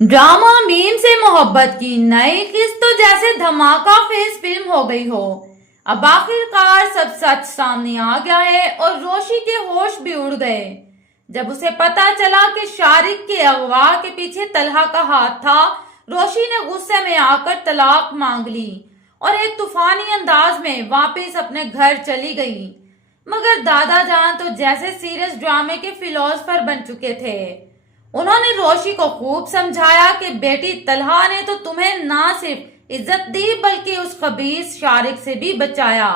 Drama meme से मोहब्बत की नई किस्त तो जैसे धमाका फेस फिल्म हो गई हो। अब आखिरकार सब सच सामने आ गया है और रोशी के होश भी उड़ गए जब उसे पता चला कि शारिक के अगवा के पीछे तलहा का हाथ था। रोशी ने गुस्से में आकर तलाक मांग ली और एक तूफानी अंदाज में वापस अपने घर चली गई। मगर दादा जान तो जैसे सीरियस ड्रामे के फिलोसफर बन चुके थे। उन्होंने रोशी को खूब समझाया कि बेटी, तलहा ने तो तुम्हें ना सिर्फ इज्जत दी बल्कि उस खबीस शारिक से भी बचाया।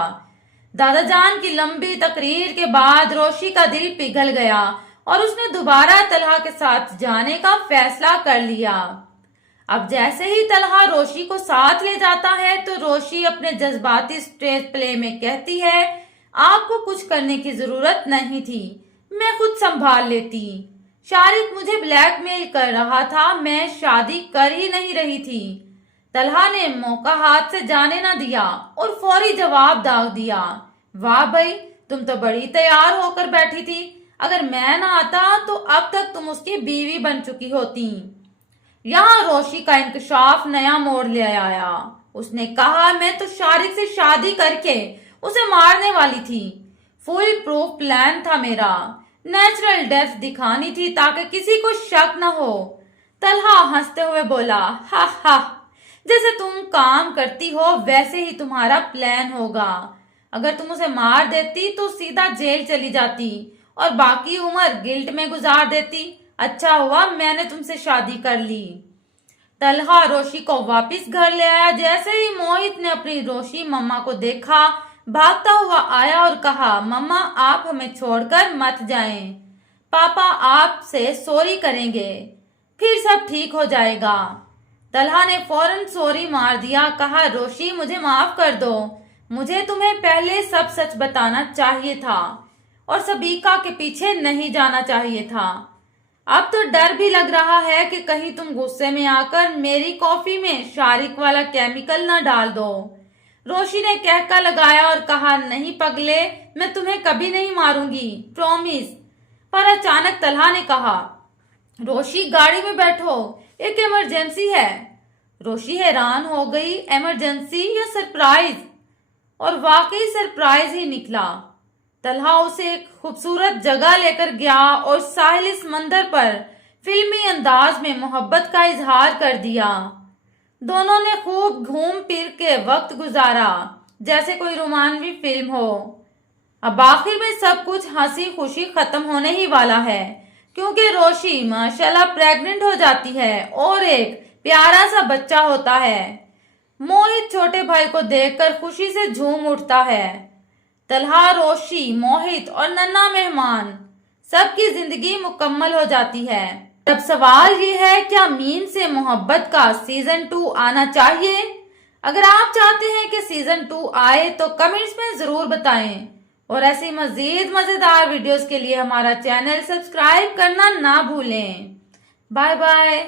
दादा जान की लंबी तकरीर के बाद रोशी का दिल पिघल गया और उसने दोबारा तलहा के साथ जाने का फैसला कर लिया। अब जैसे ही तलहा रोशी को साथ ले जाता है तो रोशी अपने जज्बाती स्टेज प्ले में कहती है, आपको कुछ करने की जरूरत नहीं थी, मैं खुद संभाल लेती। शारिक मुझे ब्लैकमेल कर रहा था, मैं शादी कर ही नहीं रही थी। तलहा ने मौका हाथ से जाने ना दिया और फौरी जवाब दाग दिया, वाह भाई, तुम तो बड़ी तैयार होकर बैठी थी। अगर मैं ना आता तो अब तक तुम उसकी बीवी बन चुकी होती। यहाँ रोशी का इंकशाफ नया मोड़ ले आया। उसने कहा, मैं तो शारिक से शादी करके उसे मारने वाली थी। फुल प्रूफ प्लान था मेरा। नेचुरल डेथ दिखानी थी ताकि किसी को शक न हो। तलहा हंसते हुए बोला, हा हा, जैसे तुम काम करती हो वैसे ही तुम्हारा प्लान होगा। अगर तुम उसे मार देती तो सीधा जेल चली जाती और बाकी उम्र गिल्ट में गुजार देती। अच्छा हुआ मैंने तुमसे शादी कर ली। तलहा रोशी को वापस घर ले आया। जैसे ही मोहित ने अपनी रोशी मम्मा को देखा, भागता हुआ आया और कहा, मम्मा आप हमें छोड़कर मत जाएं। पापा आपसे सॉरी करेंगे, फिर सब ठीक हो जाएगा। तलहा ने फौरन सॉरी मार दिया। कहा, रोशी मुझे माफ कर दो, मुझे तुम्हें पहले सब सच बताना चाहिए था और सबीका के पीछे नहीं जाना चाहिए था। अब तो डर भी लग रहा है कि कहीं तुम गुस्से में आकर मेरी कॉफी में शारिक वाला केमिकल न डाल दो। रोशी ने कहका लगाया और कहा, नहीं पगले, मैं तुम्हें कभी नहीं मारूंगी, प्रॉमिस। पर अचानक तलहा ने कहा, रोशी गाड़ी में बैठो, एक इमरजेंसी है। रोशी हैरान हो गई, इमरजेंसी या सरप्राइज? और वाकई सरप्राइज ही निकला। तलहा उसे एक खूबसूरत जगह लेकर गया और साहिल समंदर पर फिल्मी अंदाज में मोहब्बत का इजहार कर दिया। दोनों ने खूब घूम फिर के वक्त गुजारा जैसे कोई रोमांवी फिल्म हो। अब आखिर में सब कुछ हंसी खुशी खत्म होने ही वाला है, क्योंकि रोशी माशाल्लाह प्रेग्नेंट हो जाती है और एक प्यारा सा बच्चा होता है। मोहित छोटे भाई को देखकर खुशी से झूम उठता है। तलहा, रोशी, मोहित और नन्हा मेहमान, सबकी जिंदगी मुकम्मल हो जाती है। अब सवाल ये है, क्या मीम से मोहब्बत का सीजन 2 आना चाहिए? अगर आप चाहते हैं कि सीजन 2 आए तो कमेंट्स में जरूर बताएं और ऐसी मजीद मजेदार वीडियोस के लिए हमारा चैनल सब्सक्राइब करना ना भूलें। Bye bye.